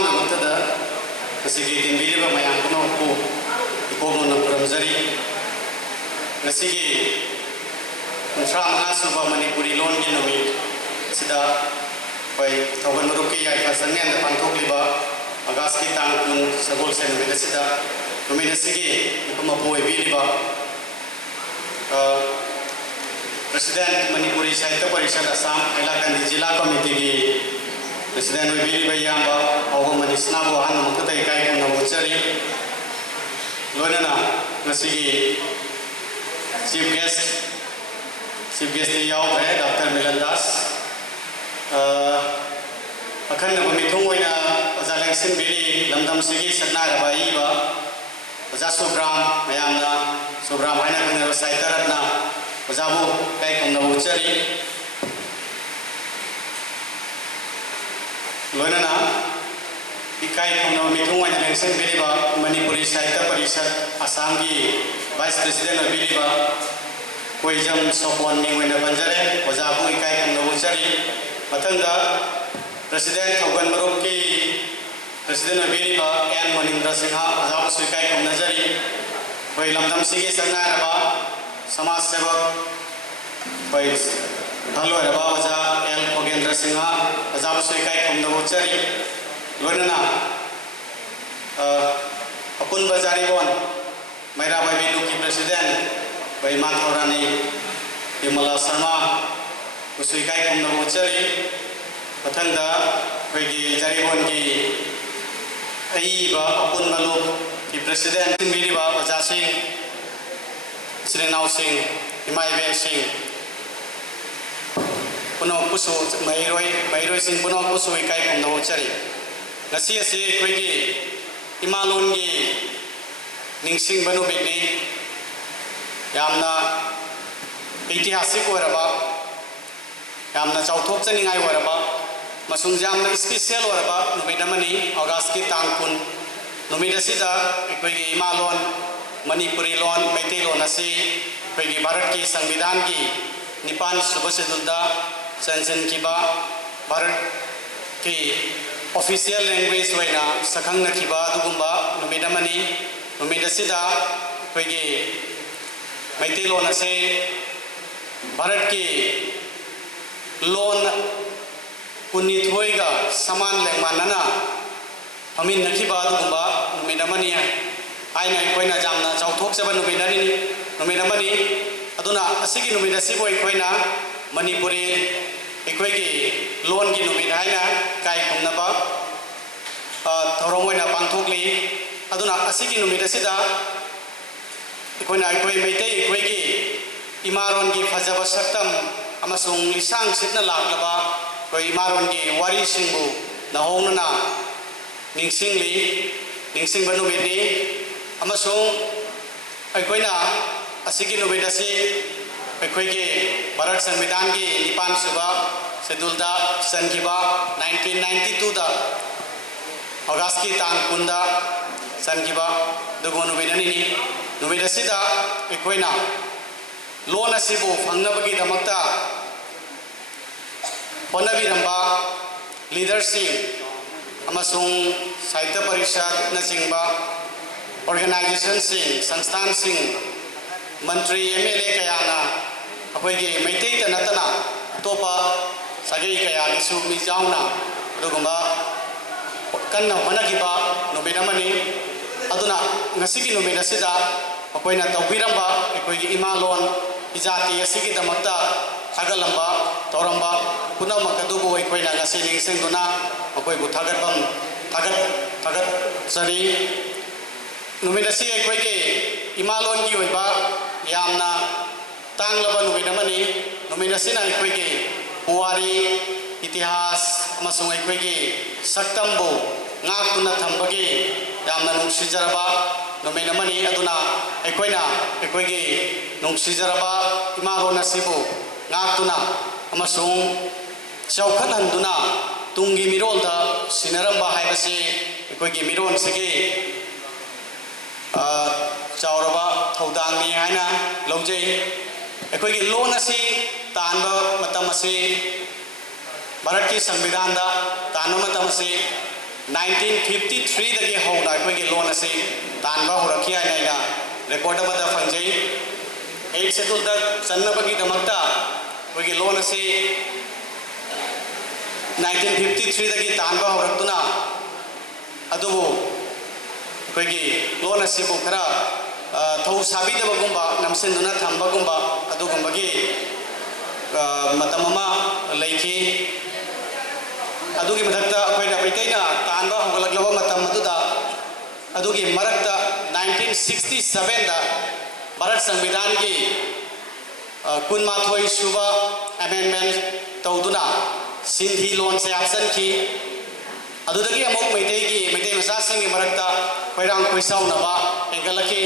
ꯃꯃꯥꯡꯗꯃꯛꯇꯗ ꯉꯁꯤꯒꯤ ꯇꯤꯟꯕꯤꯔꯤꯕ ꯃꯌꯥꯝ ꯄꯨꯝꯅꯃꯛꯄꯨ ꯏꯀꯣꯛꯅꯅ ꯈꯨꯔꯨꯝꯖꯔꯤ ꯉꯁꯤꯒꯤ 35ꯁꯨꯕ ꯃꯅꯤꯄꯨꯔꯤ ꯂꯣꯟꯒꯤ ꯅꯨꯃꯤꯠ ꯑꯁꯤꯗ ꯑꯩꯈꯣꯏ ꯊꯧꯒꯜ ꯃꯔꯨꯞꯀꯤ ꯌꯥꯏꯐ ꯆꯪꯌꯦꯡꯗ ꯄꯥꯡꯊꯣꯛꯂꯤꯕ ꯑꯥꯒꯁꯠꯀꯤ ꯇꯥꯡ 10 ꯁꯒꯣꯜꯁꯦꯟ ꯅꯨꯃꯤꯠ ꯑꯁꯤꯗ ꯅꯨꯃꯤꯠ ꯑꯁꯤꯒꯤ ꯃꯤꯐꯝ ꯃꯄꯨ ꯑꯣꯏꯕꯤꯔꯤꯕ President Manipuri Sahitya Parishad Assam Hailakandi Jila Committee President Oibiriba Yamba Augum Manisnabu Ahanamukta Ikai Kunawuchari Loinana Nasigi Chief Guest Yaubre Dr. Milan Das Akhanda Pamitung Oina Ozalengsin Biri Lamdam Sigi Saknaraba Iba Oza Subram Mayamna Subram Haina Kunero Sahitya Ratna Ozabu Kai Kunawuchari Loinana Ikai Kunawamitung Ozalengsin Biriba Manipuri Sahitya Parishad Assam Ki Vice President Oibiriba Koijam Sokwan Mingwena Banjare Ozabu Ikai Kunawuchari Matanga President Thogan Marupki President Oibiriba N. Manindra Singha Ozabu Ikai Kunawuchari Koi Lamdam Sigi Sangaraba Samaj Sevak Koi Thalwaraba Oza L. Kogendra Singha Ozabu Ikai Kunawuchari Loinana Apun Bazari Bon Maira Babilu Ki President Bai Mathorani Yamala Sarma Usuikai Kunawuchari Pathanda Bagi Jaribon Ki Aiba Apun Malu Ki President Miriba Oza Singh Sirinau Singh Imai Ben Singh Puno Pusu Mairoi Singh Puno Pusu Ikai Kunawuchari Nasi Asi Kwegi Imalun Ki Ningsing Banu Bigni Yamna Itihasik Waraba Yamna Chauthop Chaningai Waraba Masung Jamna Special Waraba Numidamani Augustki Tangkun Numidasida Ikwegi Imalon Manipuri Lon Meitei Lon Asi Ikwegi Bharat Ki Sangvidhan Ki Nipan Subashedulda Sansan Kiba Bharat Ki Official Language Waina Sakhang Nakiba Dugumba Numidamani Numidasida Ikwegi Meitei Lon Asi Bharat Ki Lon Kunithoiga Saman Lengmanana Amin Nakiba Dugumba Numidamani Aina Ikoina Jamna Chauthok Saba Numidamani Aduna Asigi Numidasibo Ikoina Manipuri Ikoigi Lon Ki Numidaina Kai Kumnaba Thoromoina Pangthokli Aduna Asigi Numidasida Ikoina Ikoi Meitei Ikoigi Imaron Ki Fajaba Saktam Amasung Lisang Sitna Laklaba Koi Imaron Ki Wari Singbu Nahonana Ningsing Banubidi Amasung Ikoina Asigi Nubidasi Ikoigi Bharat Sangvidhan Ki Nipan Suba Sedulda Sankiba 1992 da Augustki Tang Kunda Sankiba Dugo Nubidani Nubidasida Ikoina Lona Sibu Fangnabagi Damakta Honabiramba Leadership Amasung Sahitya Parishad Nasingba Organization Sing Sangstan Sing Mantri MLA Kayana Akoigi Meitei Tanatana Topa Sagi Kayani Sumi Jauna Dugumba Kanna Manakiba Nubidamani Aduna Nasiki Nubidasida Akoina Tawiramba Akoigi Imalon Izati Asiki Damakta Tagalamba Toramba Punamakadubu Akoina Nasini Singuna Akoibu Tagarbam Tagat Sari Numidasi Akoigi Imalon Ki Oiba Yamna Tanglaba Numidamani Numidasina Akoigi Puwari Itihas Amasung Akoigi Saktambu Ngakuna Thambagi Yamna Nungsijaraba Numidamani Aduna Akoina Akoigi Nungsijaraba Imalon Asibu Ngakuna Amasung Chaukhadhanduna Tungi Mirolda Sinaramba Haibasi Akoigi Miron Sigi Chauraba Thodangni Haina Lojai Akoigi Lon Asi Tanba Matam Asi Bharat Ki Sangvidhan da Tanba Matam Asi 1953 dagi hona akhoi loan ase tanba horakhi aina record amada fangjai 8 schedule da channabagi damakta akhoi loan ase 1953 dagi tanba horaktuna adubu akhoi loan ase ko khara thau sabi dabagumba namsenduna thambagumba adugumbagi matamama leiki adugi madakta akhoi apitaina tanba hogalaglaba matam aduda adugi marakta 1967 da Bharat Samvidhan ki kunmathoi suba amendment tawduna Sindhi loan se option ki adudagi amok meitei masa sing marakta khoirang khoisau naba engalaki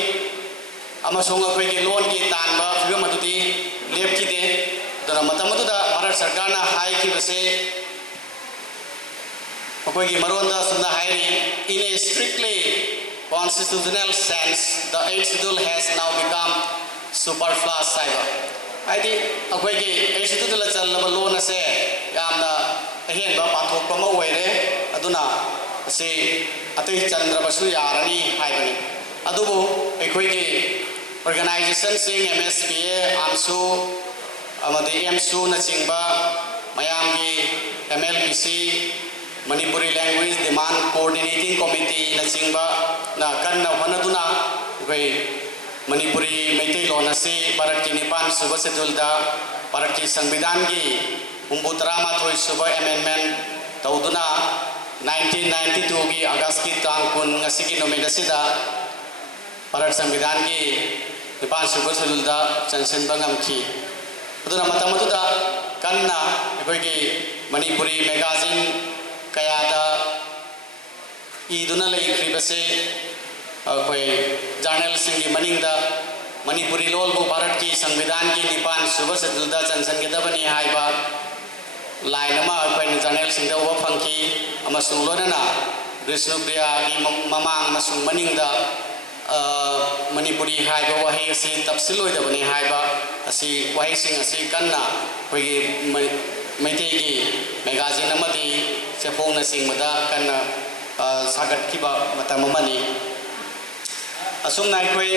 amasong akhoi ki loan ki tanba phigam adudi lepki de dana matam aduda Bharat Sarkar na hai ki base akhoi maronda sumna hairi in a strictly constitutional sense the 8th schedule has now become superfluous cyber aidi akhoi 8th schedule chalaba loan ase yamna ahenba pathok pama oire aduna ase atai chandrabasu yarani haibani adubu akhoi organization sing MSPA AMSU amadi MSU na chingba mayamgi MLPC Manipuri Language Demand Coordinating Committee na chingba na kanna hanaduna koi Manipuri Meitei Loan ase Bharat ki Nipan suba schedule da Bharat ki Samvidhan ki 63 suba amendment tawduna 1992 ki August ki tang kun ngasi ki nomen asida Bharat Samvidhan ki Nipan suba schedule da chansen bangam ki aduna matam aduda kanna koi ki Manipuri magazine kayada iduna leikribase koi journal singi maningda Manipuri lol bu Bharat ki Samvidhan ki Nipan suba schedule da chansan gedabani haiba line ama koi journal singda wa phangki amasung lonana Vishnupriya ki mamang masung maningda Manipuri haiba wahi asi tapsiloi dabani haiba asi wahi sing asi kanna koi Meitei ki magazine amadi sefong na singmada kanna sagat kiba matam amani asum nai koi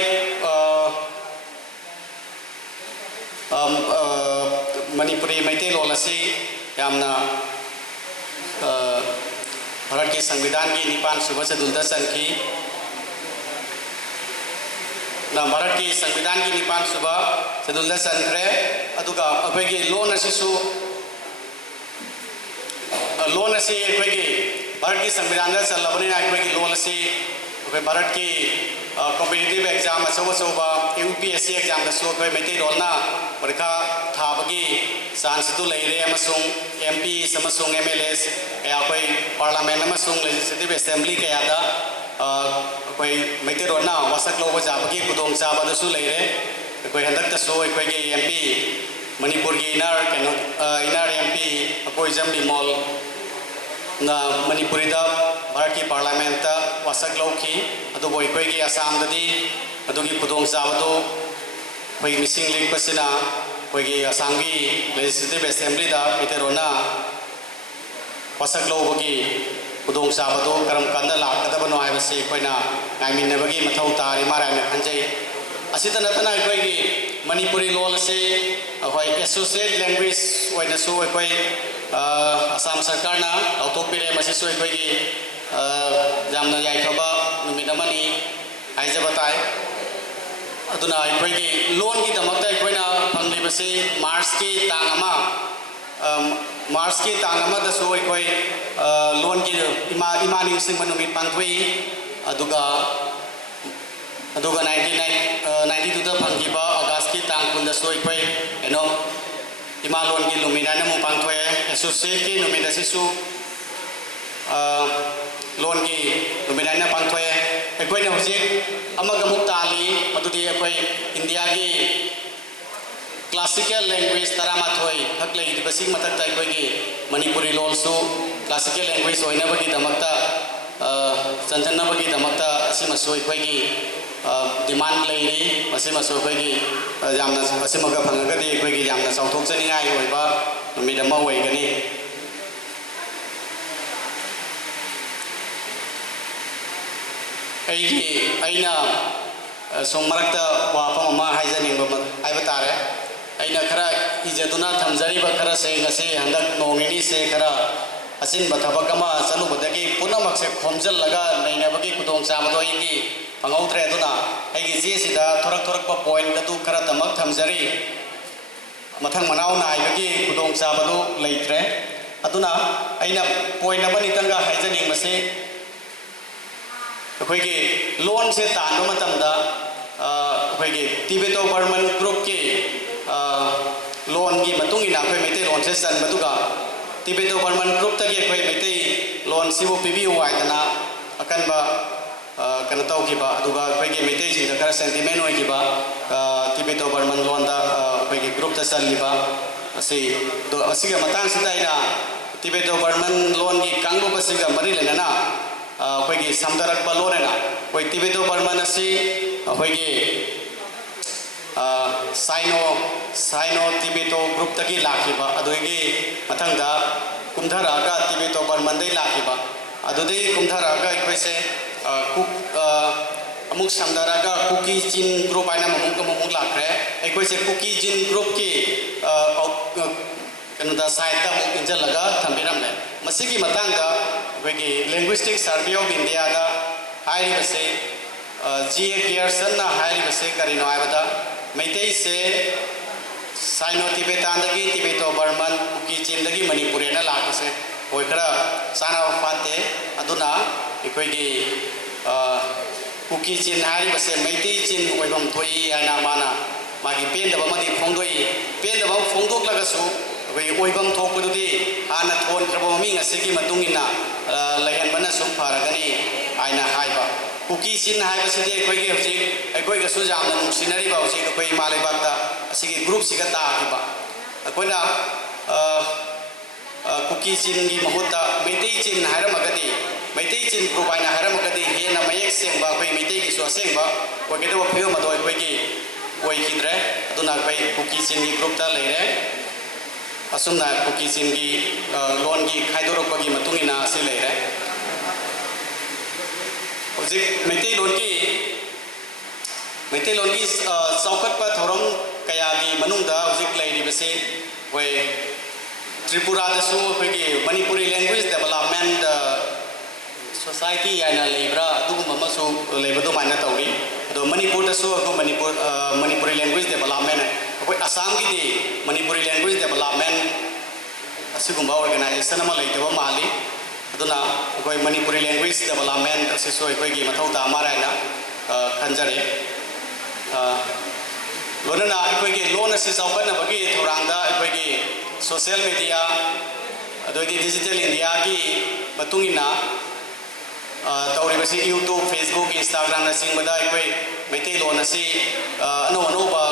Manipuri Meitei Loan ase yamna Bharat ki Samvidhan ki Nipan suba schedule da sanki na Bharat ki Samvidhan ki Nipan suba schedule da sanre aduga akhoi ki loan asisu loan ase akhoi ki Bharat ki Samvidhan da chalabani akhoi ki loan ase akhoi Bharat ki competitive exam asoba UPSC exam da so akhoi Meitei Loan na parikha thabagi chance tu leire amasung MP samasung MLAs akhoi parliament amasung legislative assembly kaya da akhoi Meitei Loan na wasak loba jabagi kudong chaba da su leire akhoi handak ta so akhoi ki MP Manipur ki inar MP akhoi Jambi Mall na Manipuri da Bharat ki parliament ta wasak lauki adu boi koi ki Assam dadi adu ki kudong chawado koi missing link pasina koi ki Assam ki legislative assembly da Meitei Loan na wasak lauki kudong chawado karam kanda lakadabano haibase koi na ngaiminabagi mathau tari marai na khanjai asita natana koi ki Manipuri loan ase akhoi associate language oina su akhoi Assam Sarkar na lautokpire masi su akhoi ki jamna yaithaba numit amani haijabatai aduna akhoi ki loan ki damakta akhoi na phanglibase March ki tang ama da su akhoi loan ki imani sing manumit pangthui aduga 1992 da phangkiba August ki tang kun da soi khoi eno ima loan ki lumina na mu pangthoi associate ki lumina sisu loan ki lumina na pangthoi ekhoi na hojik amaga muktali madudi ekhoi India ki classical language taramathoi haklei dibasing matakta ekhoi ki Manipuri loan su classical language oina bagi damakta chanjanna bagi damakta asima soi khoi ki demand leiri masima so khoi ki jamna masima ga phanga ga di khoi ki jamna sauthok chani ngai oi ba numit ama oi gani ꯑꯩꯅ ꯁꯣꯝ ꯃꯔꯛꯇ ꯋꯥꯐꯝ ꯑꯃ ꯍꯥꯏꯖꯅꯤꯡꯕ ꯍꯥꯏꯕ ꯇꯥꯔꯦ ꯑꯩꯅ ꯈꯔ ꯏꯖꯗꯨꯅ ꯊꯝꯖꯔꯤꯕ ꯈꯔꯁꯦ ꯉꯁꯤ ꯍꯟꯗꯛ ꯅꯣꯡ ꯅꯤꯅꯤꯁꯦ ꯈꯔ ꯑꯆꯤꯟꯕ ꯊꯕꯛ ꯑꯃ ꯆꯠꯂꯨꯕꯗꯒꯤ ꯄꯨꯝꯅꯃꯛꯁꯦ ꯈꯣꯝꯖꯤꯜꯂꯒ ꯅꯩꯅꯕꯒꯤ ꯈꯨꯗꯣꯡꯆꯥꯕꯗꯣ ꯑꯩꯒꯤ ꯐꯪꯍꯧꯗ꯭ꯔꯦ ꯑꯗꯨꯅ ꯑꯩꯒꯤ ꯆꯦꯁꯤꯗ ꯊꯣꯔꯛꯄ ꯄꯣꯏꯟꯠ ꯑꯗꯨ ꯈꯔꯇꯃꯛ ꯊꯝꯖꯔꯤ ꯃꯊꯪ ꯃꯅꯥꯎ ꯅꯥꯏꯕꯒꯤ ꯈꯨꯗꯣꯡꯆꯥꯕꯗꯨ ꯂꯩꯇ꯭ꯔꯦ ꯑꯗꯨꯅ ꯑꯩꯅ ꯄꯣꯏꯟꯠ ꯑꯃꯅꯤꯇꯪꯒ ꯍꯥꯏꯖꯅꯤꯡꯕꯁꯤ ꯑꯩꯈꯣꯏꯒꯤ ꯂꯣꯟꯁꯦ ꯇꯥꯟꯕ ꯃꯇꯝꯗ ꯑꯩꯈꯣꯏꯒꯤ ꯇꯤꯕꯦꯇꯣ ꯕꯔꯃꯟ ꯒ꯭ꯔꯨꯞꯀꯤ ꯂꯣꯟꯒꯤ ꯃꯇꯨꯡ ꯏꯟꯅ ꯑꯩꯈꯣꯏ ꯃꯩꯇꯩ ꯂꯣꯟꯁꯦ ꯆꯟꯕꯗꯨꯒ ꯇꯤꯕꯦꯇꯣ ꯕꯔꯃꯟ ꯒ꯭ꯔꯨꯞꯇꯒꯤ ꯑꯩꯈꯣꯏ ꯃꯩꯇꯩ ꯂꯣꯟꯁꯤꯕꯨ ꯄꯤꯕꯤꯌꯨ ꯍꯥꯏꯗꯅ ꯑꯀꯟꯕ ꯀꯩꯅꯣ ꯇꯧꯈꯤꯕ ꯑꯗꯨꯒ ꯑꯩꯈꯣꯏꯒꯤ ꯃꯩꯇꯩꯁꯤꯡꯗ ꯈꯔ ꯁꯦꯟꯇꯤꯃꯦꯟ ꯑꯣꯏꯈꯤꯕ ꯇꯤꯕꯦꯇꯣ ꯕꯔꯃꯟ ꯂꯣꯟꯗ ꯑꯩꯈꯣꯏꯒꯤ ꯒ꯭ꯔꯨꯞꯇ ꯆꯜꯂꯤꯕ ꯑꯁꯤꯒ ꯃꯇꯥꯡꯁꯤꯗ ꯑꯩꯅ ꯇꯤꯕꯦꯇꯣ ꯕꯔꯃꯟ ꯂꯣꯟꯒꯤ ꯀꯥꯡꯂꯨꯞ ꯑꯁꯤꯒ ꯃꯔꯤ ꯂꯩꯅꯅ ꯑꯩꯈꯣꯏꯒꯤ ꯁꯝꯗꯔꯛꯄ ꯂꯣꯟ ꯑꯣꯏꯅ ꯑꯩꯈꯣꯏ ꯇꯤꯕꯦꯇꯣ ꯕꯔꯃꯟ ꯑꯁꯤ ꯑꯩꯈꯣꯏꯒꯤ साइनो तिबेटो ग्रुप तक लाखिबा अदुगी मथंगदा कुमधरागा तिबेटो बर्मनदे लाखिबा अदुदे कुमधरागा इखोइसे कुक अमुक समदरागा कुकी चिन ग्रुप आइना ममुक लाखरे इखोइसे कुकी चिन ग्रुप की कनदा साइड ता मुक इंजलगा थंबिरमने मसिगी मतंगदा अखोइगी लिंग्विस्टिक सर्वे ऑफ इंडिया दा हाइरिबसे जीए पियर्सन ना हाइरिबसे करिनो आइबदा मैतई से साइनो तिबेतान तिबेटो बर्मन कुकी चिन मणिपुरी लासे कोई खरा साना फाते अदुना इखोइगी कुकी चिन हारिबसे मैतई चिन ओइबम थोई आना माना मागी पेंदब मदी फोंदोई पेंदब फोंदोक्लगसु अखोइ ओइबम थोकपदुदी हाना थोनख्रब ममिंग असिगी मतुंगिना लैहनबना सुम फरगनी आइना हाइबा कुकी चिन हाइबसिदि अखोइगी हजिक अखोइगसु जामना नुसिनरिबा हजिक अखोइ मालेबाक्ता असिगी ग्रुप सिगा ताखिबा अखोइना कुकी चिन की महुत्ता मैतई चिन हाइरमगदि मैतई चिन ग्रुप आइना हाइरमगदि हेना मयेक सेंबा अखोइ मैतई गिसु असेंबा ओइगेदो फियो मदो अखोइगी ओइखिद्रे अदुना अखोइ कुकी चिन की ग्रुप ता लेरे असुमना कुकी चिन की लोन की खाइदोरकपगी मतुंगिना असि लेरे हजिक मैतैलोन की चौखटप थौरम कयागी मनुंगदा हजिक लैरिबसे होय त्रिपुरादसु अखोइगी मणिपुरी लैंग्वेज डेवलपमेंट सोसाइटी आइना लेब्रा अदुगुमसु लेबदो माइना तौरी अदो मणिपुरदसु अखो मणिपुरी लैंग्वेज डेवलपमेंट अखोइ असम की मणिपुरी लैंग्वेज डेवलपमेंट असिगुम्बा ऑर्गेनाइजेशन अमा लेदबा माली अदुना अखोइ मणिपुरी लैंग्वेज डेवलपमेंट असिसु अखोइगी मथौ तामारायना खंजरे लोनना अखोइगी लोन असि चौखटनबगी थौरांगदा अखोइगी सोशल मीडिया अदोइदी डिजिटल इंडिया की मतुंगिना तौरिबसि YouTube Facebook Instagram नसिंगबदा अखोइ Meitei loan असि अनौबा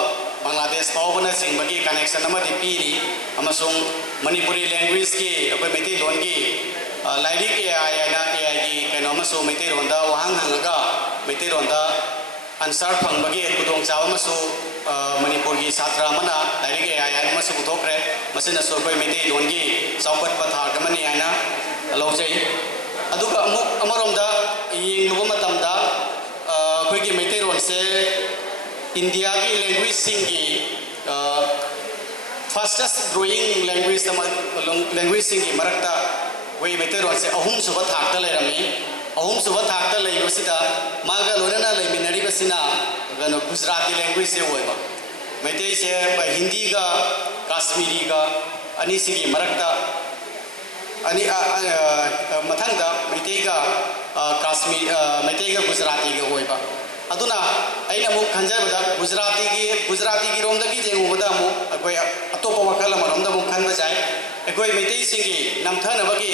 बांग्लादेश फाउबना सिंगबगी कनेक्शन अमदि पीरी अमसुंग मणिपुरी लैंग्वेज की अखोइ मैतै लोन की लाइरिक एआई की कौन मैतैरोंदा वहांग हंगा मैतैरोंदा आंसर फंबगी खुदोंचाबमसु मणिपुर की छात्र अमना लाइरिक एआई पुथोखरे मसिनसु अखोइ मैतैलोन की चौखटप थाक अमनि हाइना लौजै अदुगा अमुक अमरोंदा येंगलुब मतमदा अखोइगी मैतैलोनसे इंडिया की लैंग्वेज सिंगी फास्टेस्ट ग्रोइंग लैंग्वेज सिंगी मरक्ता वही मैतैलोन से अहुम सुब थाकता लेरमी अहुम सुब थाकता लेबसिदा मागा लोनना लेमिनरिबसिना गनो गुजराती लैंग्वेज से होइबा मैतै से हिंदी का कश्मीरी का अनिसिगी मरक्ता अनि मथंगदा मैतै का कश्मीर मैतै का गुजराती का होइबा अदुना अइना मु खंजबदा गुजराती की रोमदगी जेंगुबदा मु अखोय अतोप वखल मरोमदा मु खनबा जाय अखोय मैतै सिंगी नमथनबगी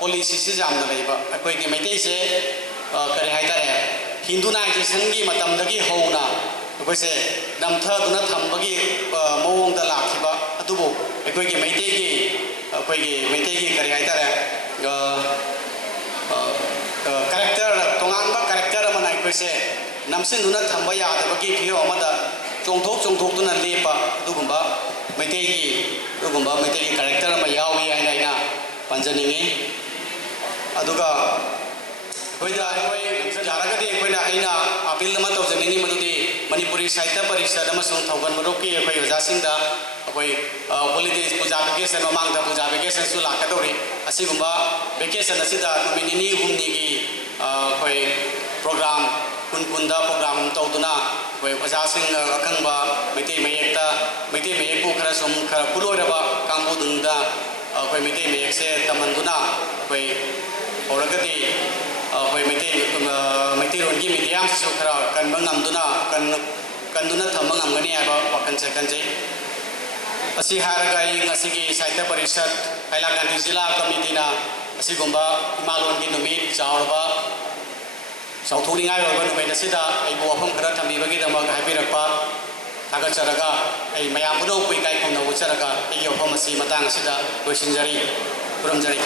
पॉलिसी से जामना लेबा अखोय की मैतै से करि हाइतारे हिंदुनाइजेशन की मतमदगी हौना अखोय से नमथदुना थंबगी मवोंगदा लाखिबा अदुबो अखोय की मैतै की करि हाइतारे कैरेक्टर तोंगानबा कैरेक्टर अमना अखोय से नमसिनदुना थंबा यादबगी फियो अमदा चोंथोक्तुना लेपा अदुगुंबा मैतै की कैरेक्टर अमा यावी हाइना आइना पंजनिंगी अदुगा अखोयदा अखोय अना अपील तौजनी मधुदी मणिपुरी साहित्य परिषद थौगन मरुकी अखोई ओजासिंगदा अखोई हॉलिडे पूजा वेकेशन ममांग पूजा वेकेशन सु लाकदौरी असिगुंबा वेकेशन असिदा नुमित निनी हुमनीगी अखोई प्रोग्राम कुन प्रोग्राम तौदुना अखोई ओजासिंग अखंबा मैते मयेकू खरा सुम खरा पुलोरबा कांबुदुंदा अखोई मैते मयेकसे तमंदुना अखोई औरगदी अखोई मैतेरोंगी मीडियम से खरा कन्बंगमदुना कन्दुना थमंगमगनी आबा वाखनसे खनजे असी हारगा इंगसिगी साहित्य परिषद हाइलाकांदी जिला कमिटीना असिगुंबा इमालोंगी नुमित चावरबा चौथोनिंगाय ओइबा नुमित असिदा आइबु वफम खरा थम्बिबगीदमक हाइबिरकपा थागतचरगा आई मयाम पुनौ कुइकाई खुमना उचरगा आई वफम असि मतंग असिदा लोइसिनजरी खुरमजरी